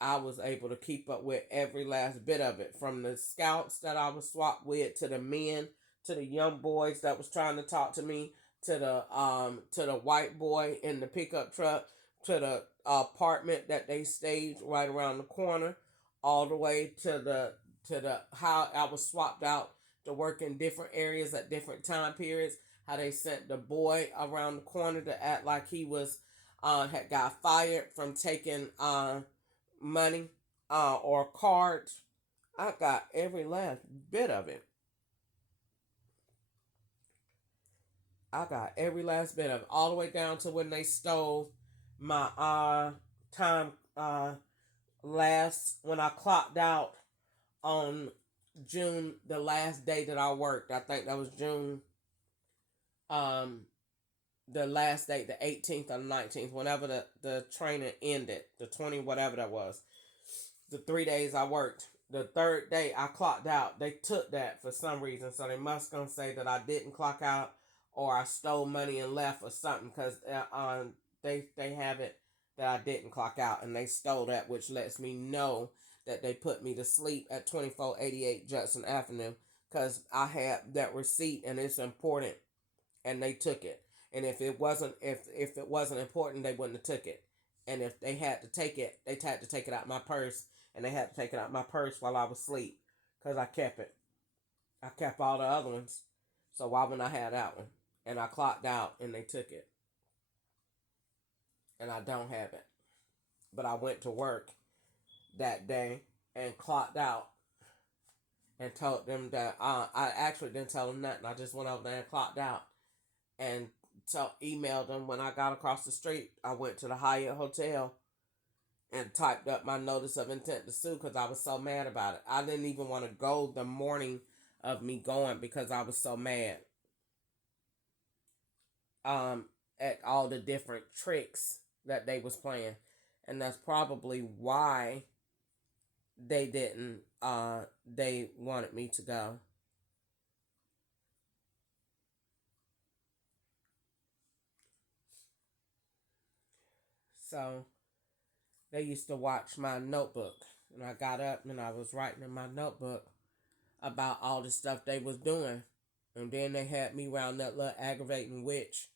I was able to keep up with every last bit of it, from the scouts that I was swapped with, to the men, to the young boys that was trying to talk to me, to the white boy in the pickup truck, to the apartment that they stayed right around the corner, all the way to the how I was swapped out to work in different areas at different time periods. How they sent the boy around the corner to act like he was had got fired from taking money or cards. I got every last bit of it. I got every last bit of it, all the way down to when they stole my time last when I clocked out on June, the last day that I worked. I think that was June, um, the last day, the 18th or 19th, whenever the training ended, the 20, whatever that was. The 3 days I worked. The third day I clocked out. They took that for some reason, so they must gonna say that I didn't clock out or I stole money and left or something, because they have it that I didn't clock out and they stole that, which lets me know that they put me to sleep at 2488 Judson Avenue, because I had that receipt and it's important, and they took it. And if it wasn't important, they wouldn't have took it. And if they had to take it, they had to take it out of my purse, and they had to take it out of my purse while I was asleep, because I kept it. I kept all the other ones, so why wouldn't I have that one? And I clocked out, and they took it, and I don't have it. But I went to work that day and clocked out, and told them that I actually didn't tell them nothing. I just went over there and clocked out, and emailed them when I got across the street. I went to the Hyatt Hotel and typed up my notice of intent to sue, because I was so mad about it. I didn't even want to go the morning of me going, because I was so mad um, at all the different tricks that they was playing, and that's probably why they didn't. They wanted me to go. So they used to watch my notebook, and I got up and I was writing in my notebook about all the stuff they was doing. And then they had me around that little aggravating witch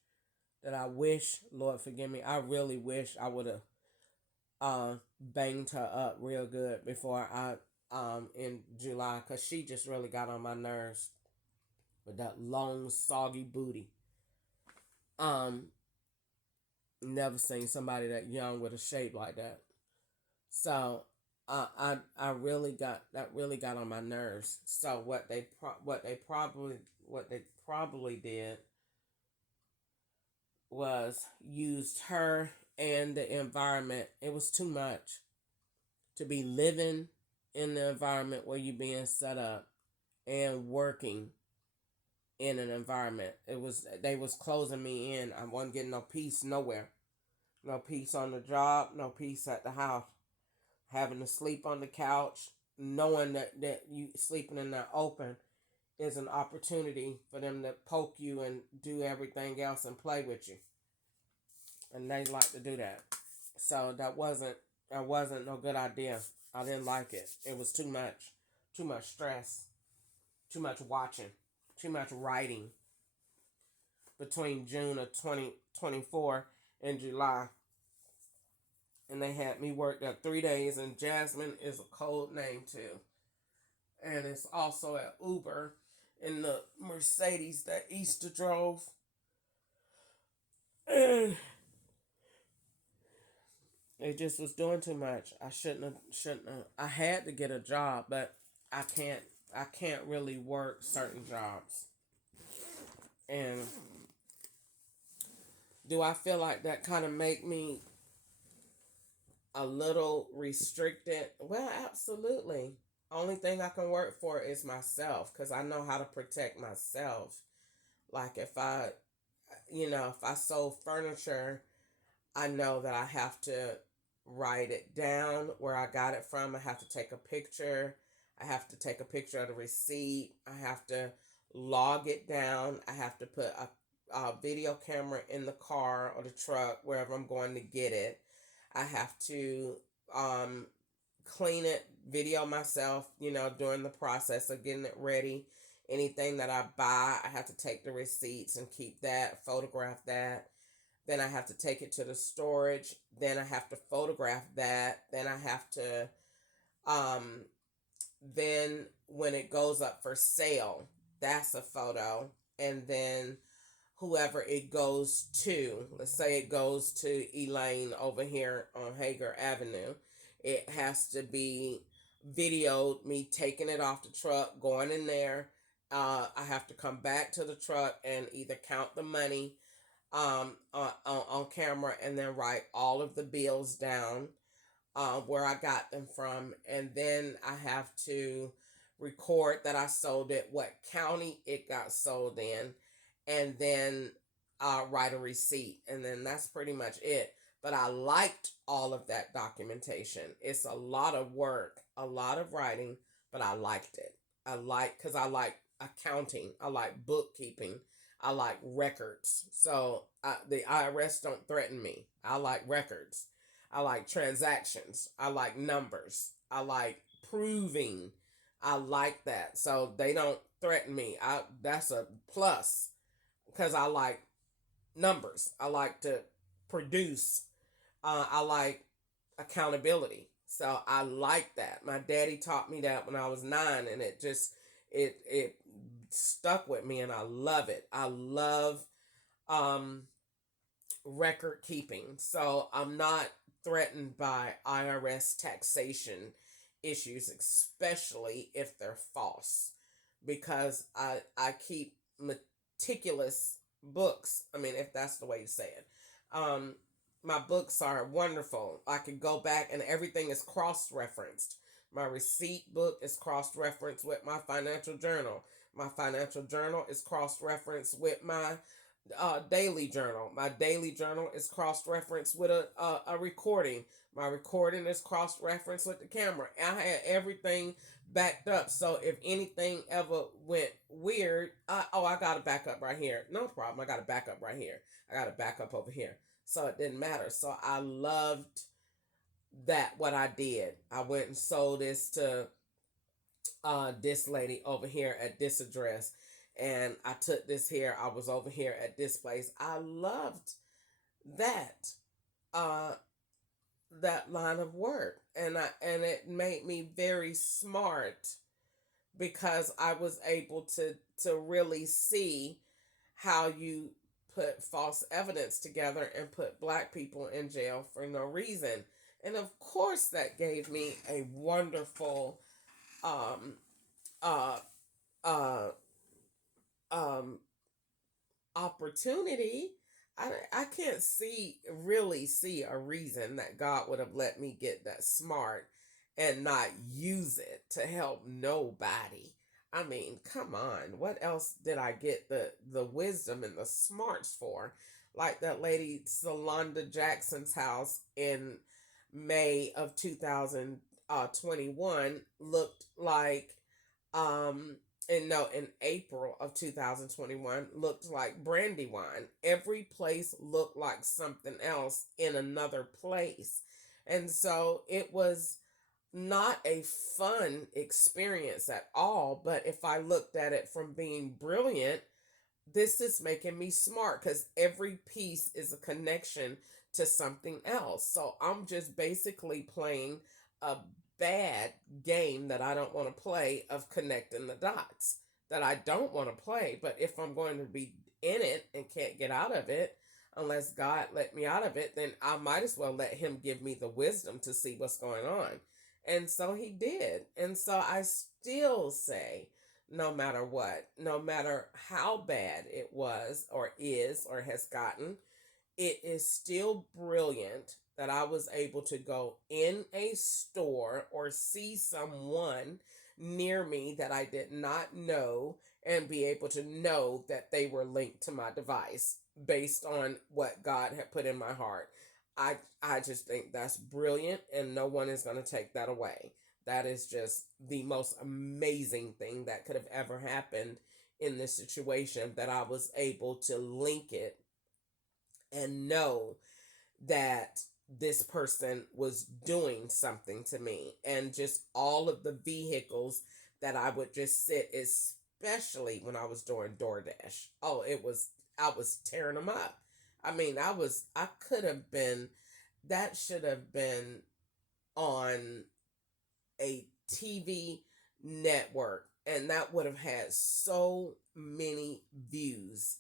that I wish, Lord forgive me, I really wish I would have banged her up real good before I in July, because she just really got on my nerves with that long soggy booty. Um Never seen somebody that young with a shape like that. So I really got that, really got on my nerves. So what they probably did was used her and the environment. It was too much to be living in the environment where you're being set up and working in an environment. It was They was closing me in. I wasn't getting no peace nowhere. No peace on the job, no peace at the house. Having to sleep on the couch, knowing that you sleeping in the open is an opportunity for them to poke you and do everything else and play with you. And they like to do that. So that wasn't no good idea. I didn't like it. It was too much. Too much stress. Too much watching. Too much writing between June of 2024 and July. And they had me work there 3 days, and Jasmine is a code name too. And it's also at Uber in the Mercedes that Easter drove. And it just was doing too much. I shouldn't have. I had to get a job, but I can't I can't really work certain jobs. And do I feel like that kind of make me a little restricted? Well, absolutely. Only thing I can work for is myself, because I know how to protect myself. Like if I sold furniture, I know that I have to write it down where I got it from. I have to take a picture. I have to take a picture of the receipt. I have to log it down. I have to put a video camera in the car or the truck, wherever I'm going to get it. I have to clean it, video myself, during the process of getting it ready. Anything that I buy, I have to take the receipts and keep that, photograph that. Then I have to take it to the storage. Then I have to photograph that. Then I have to, um, then when it goes up for sale, that's a photo. And then whoever it goes to, let's say it goes to Elaine over here on Hager Avenue, it has to be videoed, me taking it off the truck, going in there. I have to come back to the truck and either count the money on camera and then write all of the bills down where I got them from. And then I have to record that I sold it, what county it got sold in, and then write a receipt. And then that's pretty much it. But I liked all of that documentation. It's a lot of work, a lot of writing, but I liked it. Because I like accounting, I like bookkeeping, I like records. So the IRS don't threaten me. I like records. I like transactions. I like numbers. I like proving. I like that. So they don't threaten me. That's a plus because I like numbers. I like to produce. I like accountability. So I like that. My daddy taught me that when I was 9, and it stuck with me, and I love it. I love record keeping. So I'm not threatened by IRS taxation issues, especially if they're false, because I keep meticulous books. I mean, if that's the way you say it. My books are wonderful. I could go back and everything is cross-referenced. My receipt book is cross-referenced with my financial journal. My financial journal is cross-referenced with my daily journal. My daily journal is cross-referenced with a recording. My recording is cross-referenced with the camera. I had everything backed up. So if anything ever went weird, I got a backup right here. No problem. I got a backup right here. I got a backup over here. So it didn't matter. So I loved that, what I did. I went and sold this to this lady over here at this address. And I took this here. I was over here at this place. I loved that that line of work. And it made me very smart because I was able to really see how you put false evidence together and put black people in jail for no reason. And of course that gave me a wonderful uh uh opportunity. I can't really see a reason that God would have let me get that smart and not use it to help nobody. I mean, come on. What else did I get the wisdom and the smarts for? Like that lady Solonda Jackson's house in May of 2021 looked like in April of 2021 looked like Brandywine. Every place looked like something else in another place. And so it was not a fun experience at all. But if I looked at it from being brilliant, this is making me smart because every piece is a connection to something else. So I'm just basically playing a bad game that I don't want to play of connecting the dots that I don't want to play. But if I'm going to be in it and can't get out of it, unless God let me out of it, then I might as well let him give me the wisdom to see what's going on. And so he did. And so I still say, no matter what, no matter how bad it was or is or has gotten, it is still brilliant that I was able to go in a store or see someone near me that I did not know and be able to know that they were linked to my device based on what God had put in my heart. I just think that's brilliant, and no one is going to take that away. That is just the most amazing thing that could have ever happened in this situation, that I was able to link it and know that this person was doing something to me, and just all of the vehicles that I would just sit, especially when I was doing DoorDash. Oh, I was tearing them up. I mean, I could have been, that should have been on a TV network, and that would have had so many views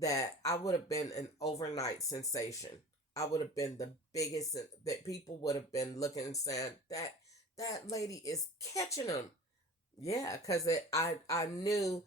that I would have been an overnight sensation. I would have been the biggest, that people would have been looking and saying that lady is catching them. Yeah, because I knew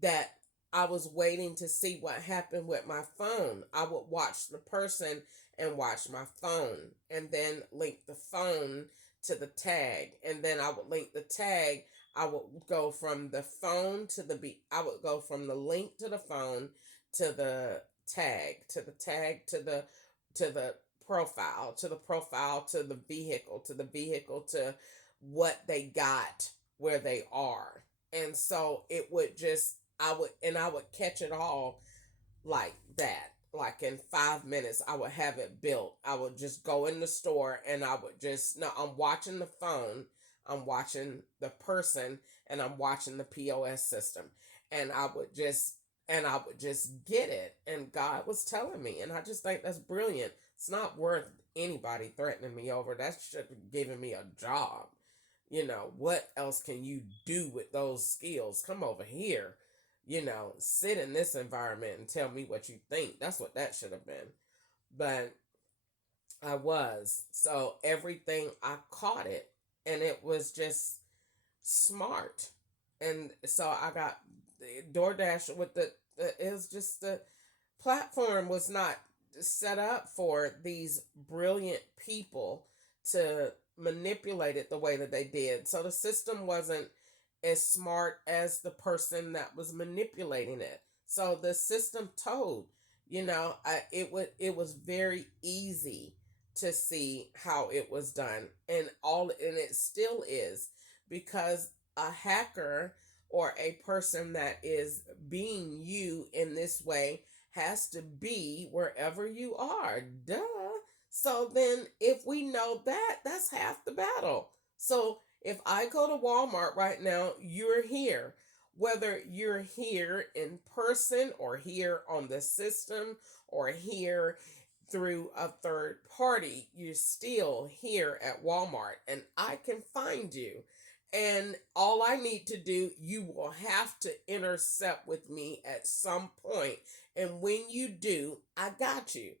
that I was waiting to see what happened with my phone. I would watch the person and watch my phone, and then link the phone to the tag, and then I would link the tag. I would go from the phone to I would go from the link to the phone to the tag, to the tag to the profile, to the profile to the vehicle, to the vehicle to what they got where they are. And so it would just, I would catch it all like that. Like in 5 minutes, I would have it built. I would just go in the store, and I would just, no, I'm watching the phone, I'm watching the person, and I'm watching the POS system. And I would just get it. And God was telling me. And I just think that's brilliant. It's not worth anybody threatening me over. That should have given me a job. What else can you do with those skills? Come over here, sit in this environment and tell me what you think. That's what that should have been. But I was. So everything, I caught it, and it was just smart. And so I got DoorDash with it was just, the platform was not set up for these brilliant people to manipulate it the way that they did. So the system wasn't as smart as the person that was manipulating it. So the system told, it was very easy to see how it was done, and it still is, because a hacker or a person that is being you in this way has to be wherever you are. Duh. So then, if we know that, that's half the battle. So if I go to Walmart right now, you're here. Whether you're here in person, or here on the system, or here through a third party, you're still here at Walmart, and I can find you. And all I need to do, you will have to intercept with me at some point. And when you do, I got you.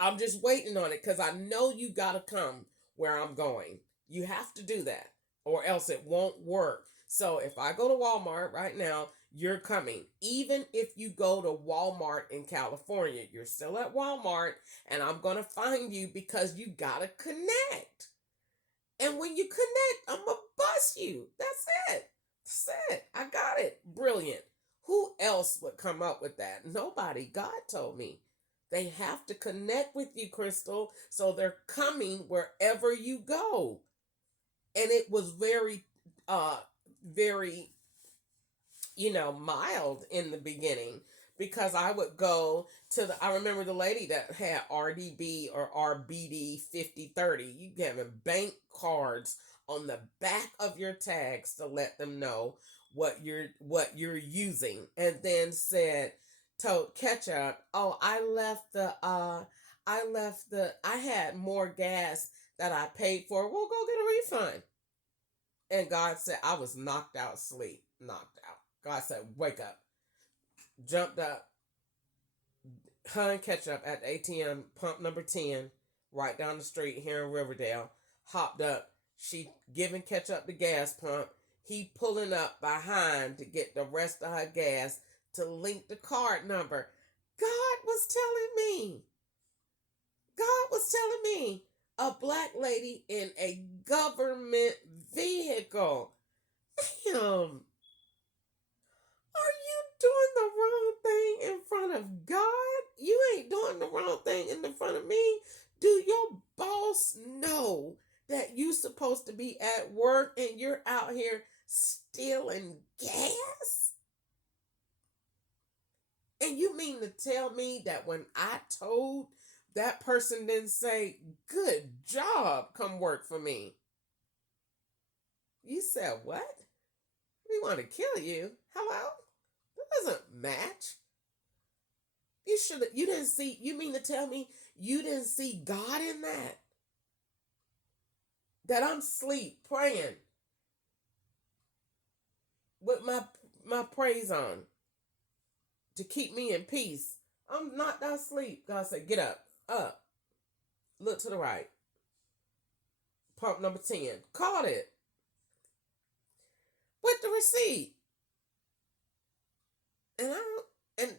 I'm just waiting on it, because I know you got to come where I'm going. You have to do that, or else it won't work. So if I go to Walmart right now, you're coming. Even if you go to Walmart in California, you're still at Walmart, and I'm going to find you, because you got to connect. And when you connect, I'm going to bust you. That's it. That's it. I got it. Brilliant. Who else would come up with that? Nobody. God told me. They have to connect with you, Crystal. So they're coming wherever you go. And it was very, very, mild in the beginning, because I would go I remember the lady that had RDB or RBD 5030. You having bank cards on the back of your tags to let them know what you're using, and then told Ketchup, oh, I had more gas that I paid for. We'll go get a refund. And God said, I was knocked out sleep. Knocked out. God said, wake up. Jumped up. Her and Ketchup at the ATM pump number 10, right down the street here in Riverdale. Hopped up. She giving Ketchup the gas pump. He pulling up behind to get the rest of her gas to link the card number. God was telling me. God was telling me. A black lady in a government vehicle. Damn. Are you doing the wrong thing in front of God? You ain't doing the wrong thing in front of me. Do your boss know that you supposed to be at work and you're out here stealing gas? And you mean to tell me that when I told That person didn't say, "Good job, come work for me." You said, "What? We want to kill you." Hello? That doesn't match. You didn't see, you mean to tell me you didn't see God in that? That I'm asleep praying with my praise on to keep me in peace. I'm not asleep. God said, "Get up, look to the right." Pump number 10. Caught it with the receipt. And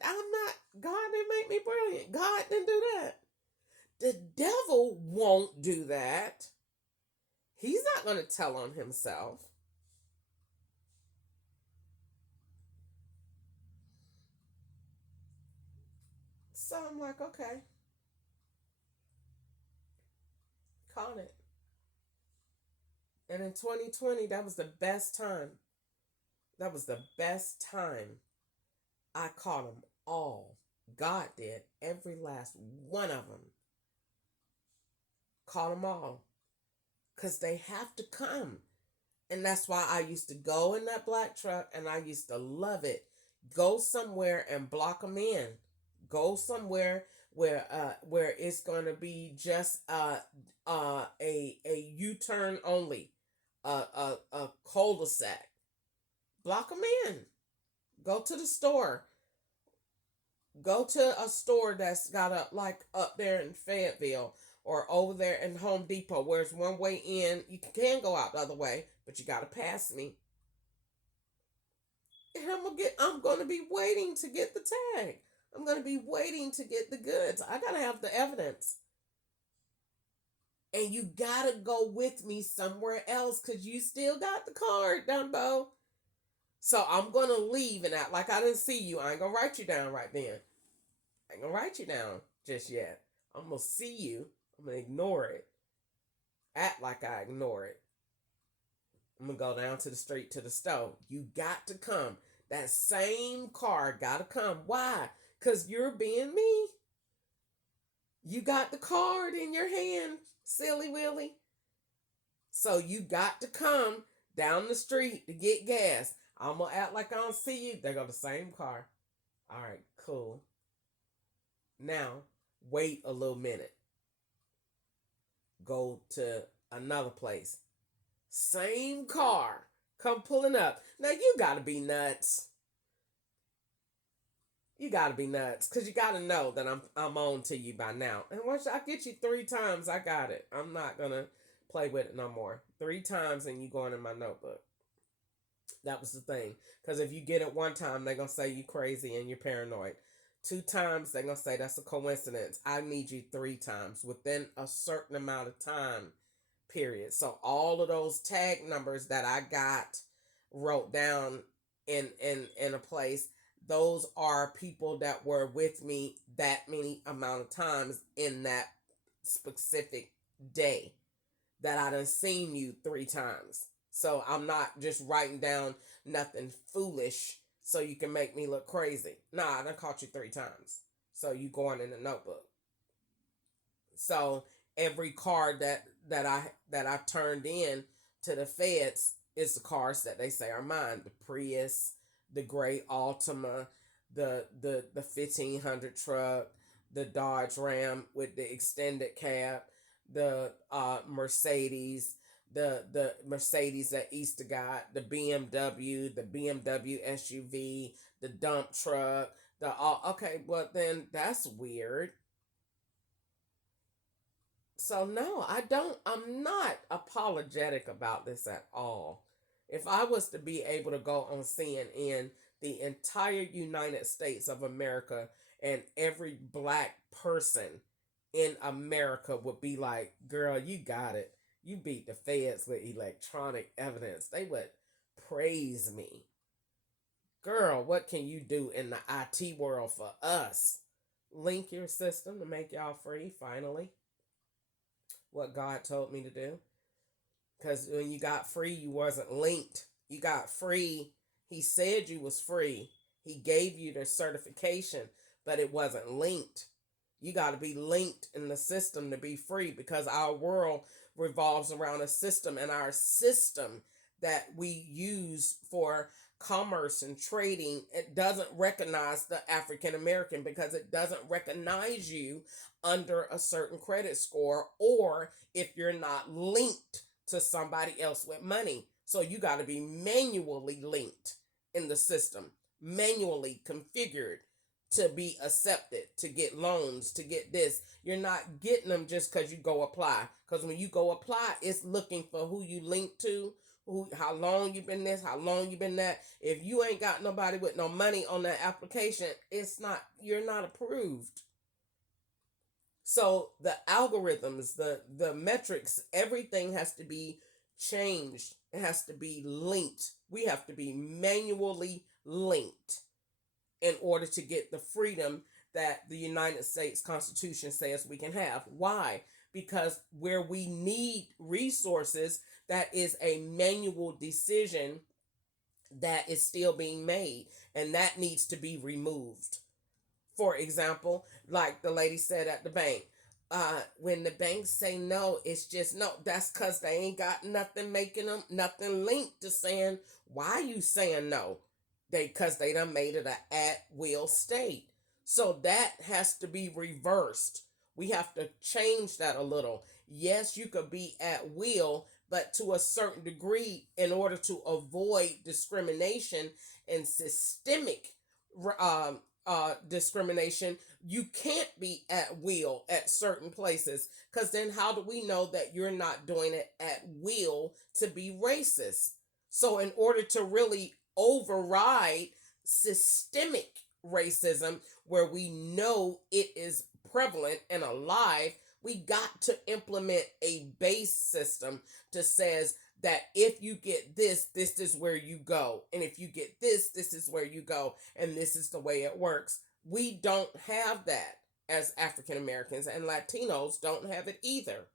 I'm not, God didn't make me brilliant. God didn't do that. The devil won't do that. He's not going to tell on himself. So I'm like, okay, caught it. And in 2020, that was the best time. That was the best time I caught them all. God did. Every last one of them. Caught them all. Because they have to come. And that's why I used to go in that black truck and I used to love it. Go somewhere and block them in. Go somewhere where it's going to be just a U-turn only, a cul-de-sac. Block them in. Go to the store. Go to a store that's got up there in Fayetteville or over there in Home Depot where it's one way in. You can go out the other way, but you got to pass me. And I'm gonna be waiting to get the tag. I'm gonna be waiting to get the goods. I gotta have the evidence. And you gotta go with me somewhere else because you still got the card, Dumbo. So I'm gonna leave and act like I didn't see you. I ain't gonna write you down right then. I ain't gonna write you down just yet. I'm gonna see you. I'm gonna ignore it. Act like I ignore it. I'm gonna go down to the street to the stove. You got to come. That same car gotta come. Why? Because you're being me. You got the card in your hand, silly Willy. So you got to come down the street to get gas. I'm gonna act like I don't see you. They go the same car. All right, cool. Now, wait a little minute. Go to another place. Same car. Come pulling up. Now you gotta be nuts. You gotta be nuts. Cause you gotta know that I'm on to you by now. And once I get you 3 times, I got it. I'm not gonna play with it no more. 3 times and you going in my notebook. That was the thing. Because if you get it 1 time, they're going to say you crazy and you're paranoid. 2 times, they're going to say that's a coincidence. I need you 3 times within a certain amount of time period. So all of those tag numbers that I got wrote down in a place, those are people that were with me that many amount of times in that specific day that I done seen you 3 times. So I'm not just writing down nothing foolish so you can make me look crazy. Nah, I done caught you 3 times. So you going in the notebook. So every card that I turned in to the feds is the cars that they say are mine. The Prius, the gray Altima, the 1500 truck, the Dodge Ram with the extended cab, the Mercedes, the Mercedes that Easter got, the BMW SUV, the dump truck, okay, but then that's weird. So no, I'm not apologetic about this at all. If I was to be able to go on CNN, the entire United States of America and every black person in America would be like, "Girl, you got it. You beat the feds with electronic evidence." They would praise me. "Girl, what can you do in the IT world for us? Link your system to make y'all free, finally." What God told me to do. Because when you got free, you wasn't linked. You got free. He said you was free. He gave you the certification, but it wasn't linked. You got to be linked in the system to be free, because our world revolves around a system, and our system that we use for commerce and trading, it doesn't recognize the African American, because it doesn't recognize you under a certain credit score, or if you're not linked to somebody else with money. So you got to be manually linked in the system, manually configured to be accepted, to get loans, to get this. You're not getting them just because you go apply. Because when you go apply, it's looking for who you link to, who, how long you been this, how long you been that. If you ain't got nobody with no money on that application, you're not approved. So the algorithms, the metrics, everything has to be changed. It has to be linked. We have to be manually linked in order to get the freedom that the United States Constitution says we can have. Why? Because where we need resources, that is a manual decision that is still being made, and that needs to be removed. For example, like the lady said at the bank, when the banks say no, it's just no. That's because they ain't got nothing making them, nothing linked to saying, why you saying no? Because they done made it an at-will state. So that has to be reversed. We have to change that a little. Yes, you could be at will, but to a certain degree, in order to avoid discrimination and systemic discrimination, you can't be at will at certain places, because then how do we know that you're not doing it at will to be racist? So in order to really override systemic racism, where we know it is prevalent and alive, we got to implement a base system that says that if you get this, this is where you go. And if you get this, this is where you go. And this is the way it works. We don't have that as African Americans, and Latinos don't have it either.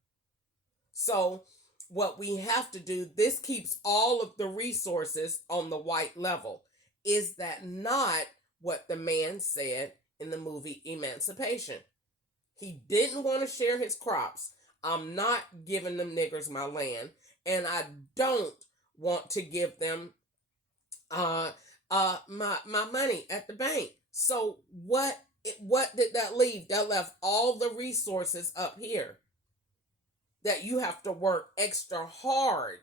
So what we have to do, this keeps all of the resources on the white level. Is that not what the man said in the movie Emancipation? He didn't want to share his crops. I'm not giving them niggers my land, and I don't want to give them my money at the bank. So what did that leave? That left all the resources up here that you have to work extra hard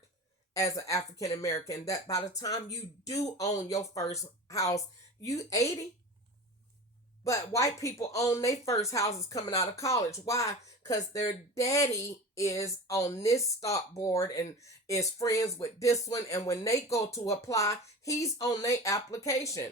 as an African American, that by the time you do own your first house, you 80. But white people own their first houses coming out of college. Why? Because their daddy is on this stock board and is friends with this one. And when they go to apply, he's on their application.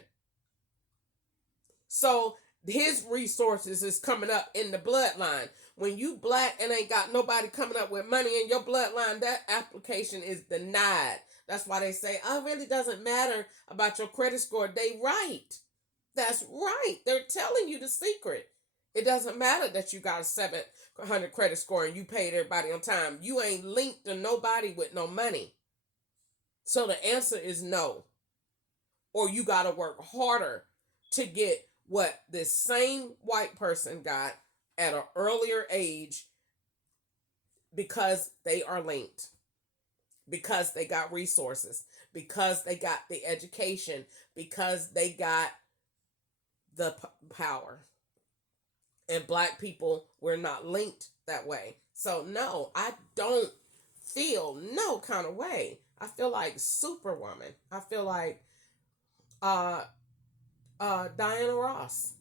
So his resources is coming up in the bloodline. When you black and ain't got nobody coming up with money in your bloodline, that application is denied. That's why they say, oh, it really doesn't matter about your credit score. They right. That's right. They're telling you the secret. It doesn't matter that you got a 700 credit score and you paid everybody on time. You ain't linked to nobody with no money. So the answer is no. Or you got to work harder to get what this same white person got at an earlier age, because they are linked, because they got resources, because they got the education, because they got the power. And black people, we're not linked that way. So no, I don't feel no kind of way. I feel like Superwoman. I feel like Diana Ross,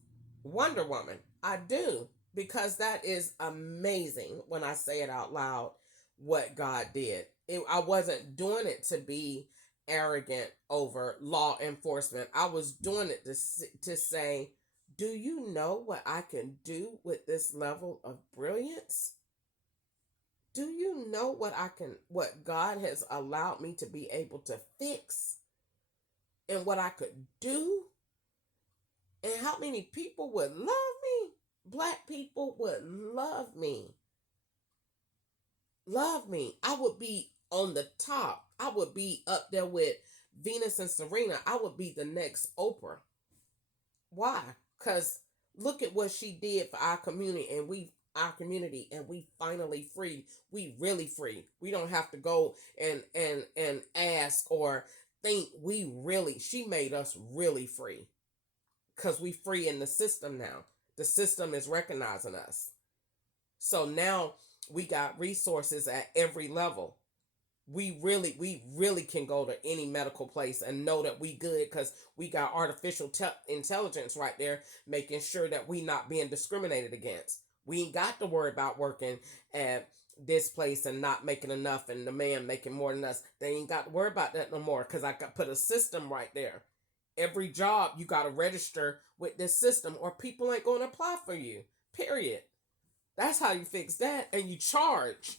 Wonder Woman. I do, because that is amazing when I say it out loud, what God did. I wasn't doing it to be arrogant over law enforcement. I was doing it to say, do you know what I can do with this level of brilliance? Do you know what God has allowed me to be able to fix, and what I could do? And how many people would love me? Black people would love me. Love me. I would be on the top. I would be up there with Venus and Serena. I would be the next Oprah. Why? Because Look at what she did for our community, and we finally free. We really free. We don't have to go and ask or think. She made us really free because we free in the system now. The system is recognizing us. So now we got resources at every level. We really can go to any medical place and know that we good because we got artificial intelligence right there making sure that we not being discriminated against. We ain't got to worry about working at this place and not making enough and the man making more than us. They ain't got to worry about that no more because I got put a system right there. Every job you got to register with this system or people ain't going to apply for you, period. That's how you fix that. And you charge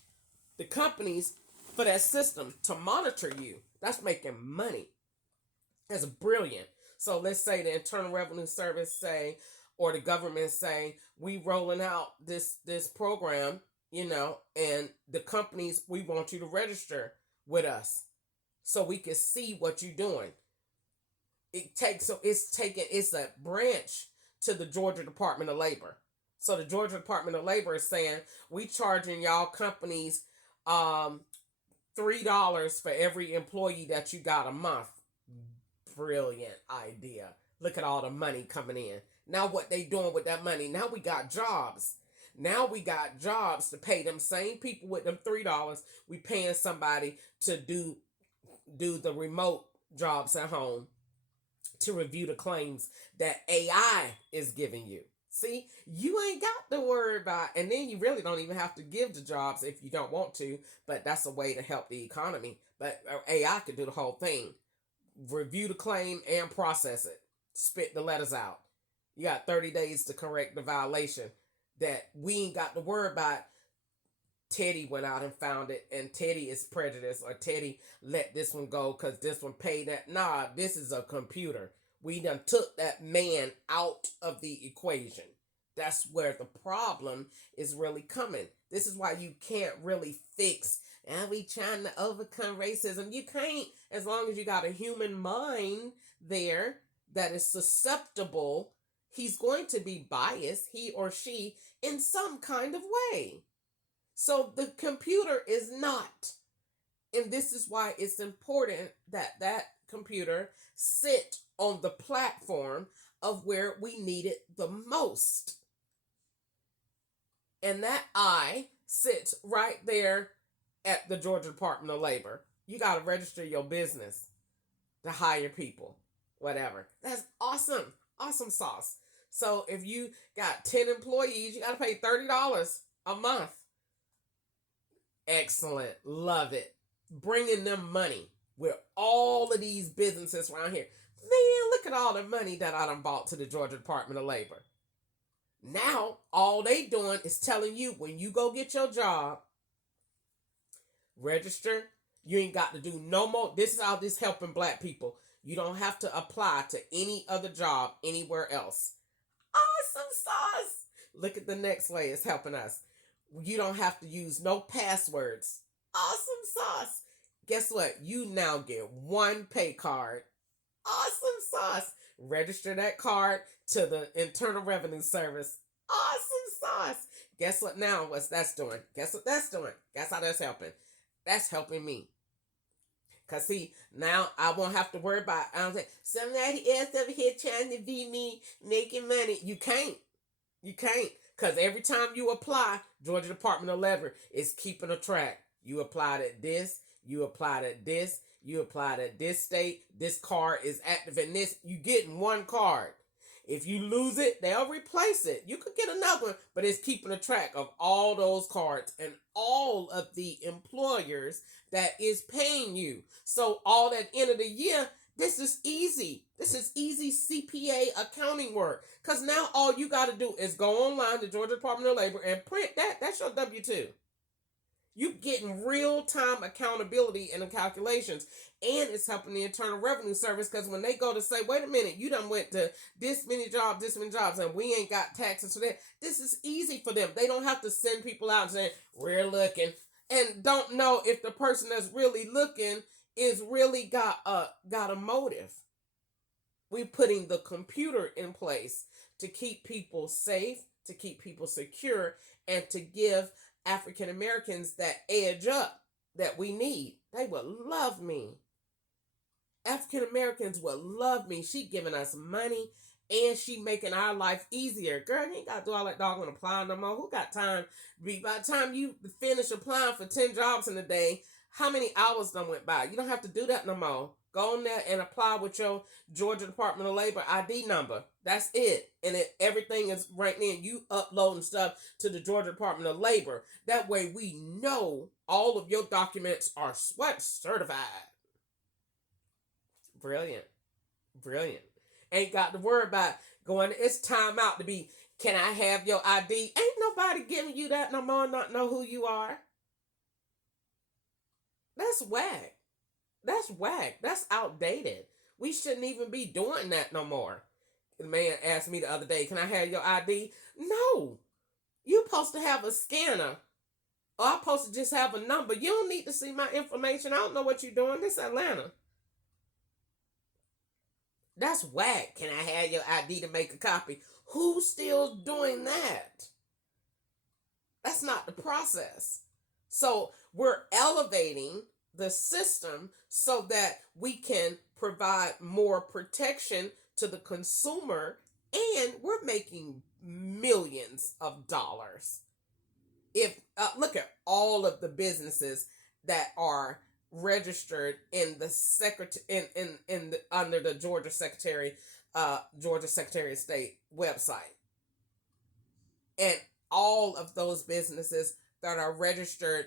the companies for that system to monitor you. That's making money. That's brilliant. So let's say the Internal Revenue Service say, or the government say, we rolling out this program, and the companies, we want you to register with us so we can see what you're doing. It's a branch to the Georgia Department of Labor. So the Georgia Department of Labor is saying, we charging y'all companies $3 for every employee that you got a month. Brilliant idea. Look at all the money coming in. Now what they doing with that money? Now we got jobs. Now we got jobs to pay them same people with them $3. We paying somebody to do the remote jobs at home to review the claims that AI is giving you. See, you ain't got to worry about, and then you really don't even have to give the jobs if you don't want to, but that's a way to help the economy. But AI could do the whole thing. Review the claim and process it. Spit the letters out. You got 30 days to correct the violation. That we ain't got to worry about. Teddy went out and found it, and Teddy is prejudiced, or Teddy let this one go because this one paid that. Nah, this is a computer. We done took that man out of the equation. That's where the problem is really coming. This is why you can't really fix, and we trying to overcome racism. You can't, as long as you got a human mind there that is susceptible. He's going to be biased, he or she, in some kind of way. So the computer is not. And this is why it's important that that computer sit on the platform of where we need it the most. And that I sits right there at the Georgia Department of Labor. You got to register your business to hire people, whatever. That's awesome. Awesome sauce. So if you got 10 employees, you got to pay $30 a month. Excellent. Love it. Bringing them money with all of these businesses around here. Man, look at all the money that I done bought to the Georgia Department of Labor. Now, all they doing is telling you when you go get your job, register. You ain't got to do no more. This is how this helping black people. You don't have to apply to any other job anywhere else. Awesome sauce. Look at the next way it's helping us. You don't have to use no passwords. Awesome sauce. Guess what? You now get one pay card. Awesome sauce. Register that card to the Internal Revenue Service. Awesome sauce. Guess what now? What's that's doing? Guess what that's doing? Guess how that's helping? That's helping me. Because, see, now I won't have to worry about, I don't say, somebody else over here trying to be me, making money. You can't. You can't. Because every time you apply, Georgia Department of Labor is keeping a track. You applied at this, you applied at this, you applied at this state, this card is active in this. You getting one card. If you lose it, they'll replace it. You could get another one, but it's keeping a track of all those cards and all of the employers that is paying you. So all at the end of the year, this is easy. This is easy CPA accounting work. Because now all you got to do is go online to Georgia Department of Labor and print that. That's your W-2. You getting real-time accountability in the calculations. And it's helping the Internal Revenue Service because when they go to say, wait a minute, you done went to this many jobs, and we ain't got taxes for that. This is easy for them. They don't have to send people out saying, we're looking. And don't know if the person that's really looking is really got a motive. We're putting the computer in place to keep people safe, to keep people secure, and to give African Americans that edge up that we need. They would love me. African Americans would love me. She giving us money and she making our life easier. Girl, you ain't got to do all that doggone applying no more. Who got time? By the time you finish applying for 10 jobs in a day, how many hours done went by? You don't have to do that no more. Go on there and apply with your Georgia Department of Labor ID number. That's it. And everything is right there. You uploading stuff to the Georgia Department of Labor. That way we know all of your documents are SWEAT certified. Brilliant. Brilliant. Ain't got to worry about going, it's time out to be, can I have your ID? Ain't nobody giving you that no more, not know who you are. That's whack. That's whack. That's outdated. We shouldn't even be doing that no more. The man asked me the other day, can I have your ID? No. You supposed to have a scanner. Or I'm supposed to just have a number. You don't need to see my information. I don't know what you're doing. This Atlanta. That's whack. Can I have your ID to make a copy? Who's still doing that? That's not the process. So we're elevating the system so that we can provide more protection to the consumer, and we're making millions of dollars. If look at all of the businesses that are registered in the under the Georgia Secretary of State website, and all of those businesses that are registered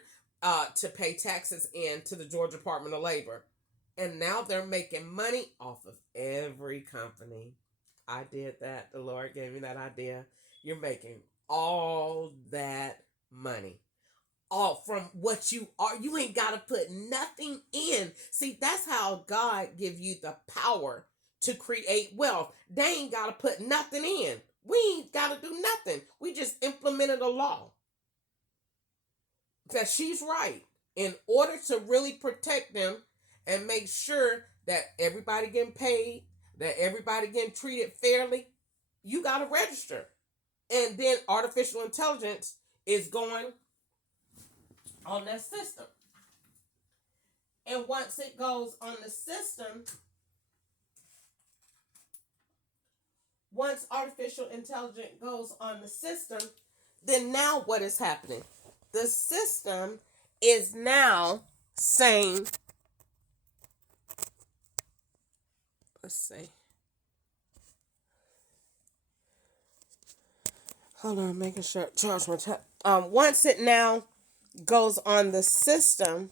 to pay taxes in to the Georgia Department of Labor, and now they're making money off of every company. I did that. The Lord gave me that idea. You're making all that money all from what you are. You ain't got to put nothing in. See, that's how God give you the power to create wealth. They ain't got to put nothing in. We ain't got to do nothing. We just implemented a law. That she's right. In order to really protect them and make sure that everybody getting paid, that everybody getting treated fairly, you got to register. And then artificial intelligence is going on that system. And once it goes on the system, once artificial intelligence goes on the system, then now what is happening? The system is now saying, let's see. Hold on, making sure. Charge my time. Once it now goes on the system,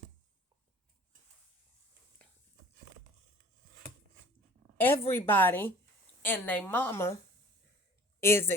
everybody and their mama is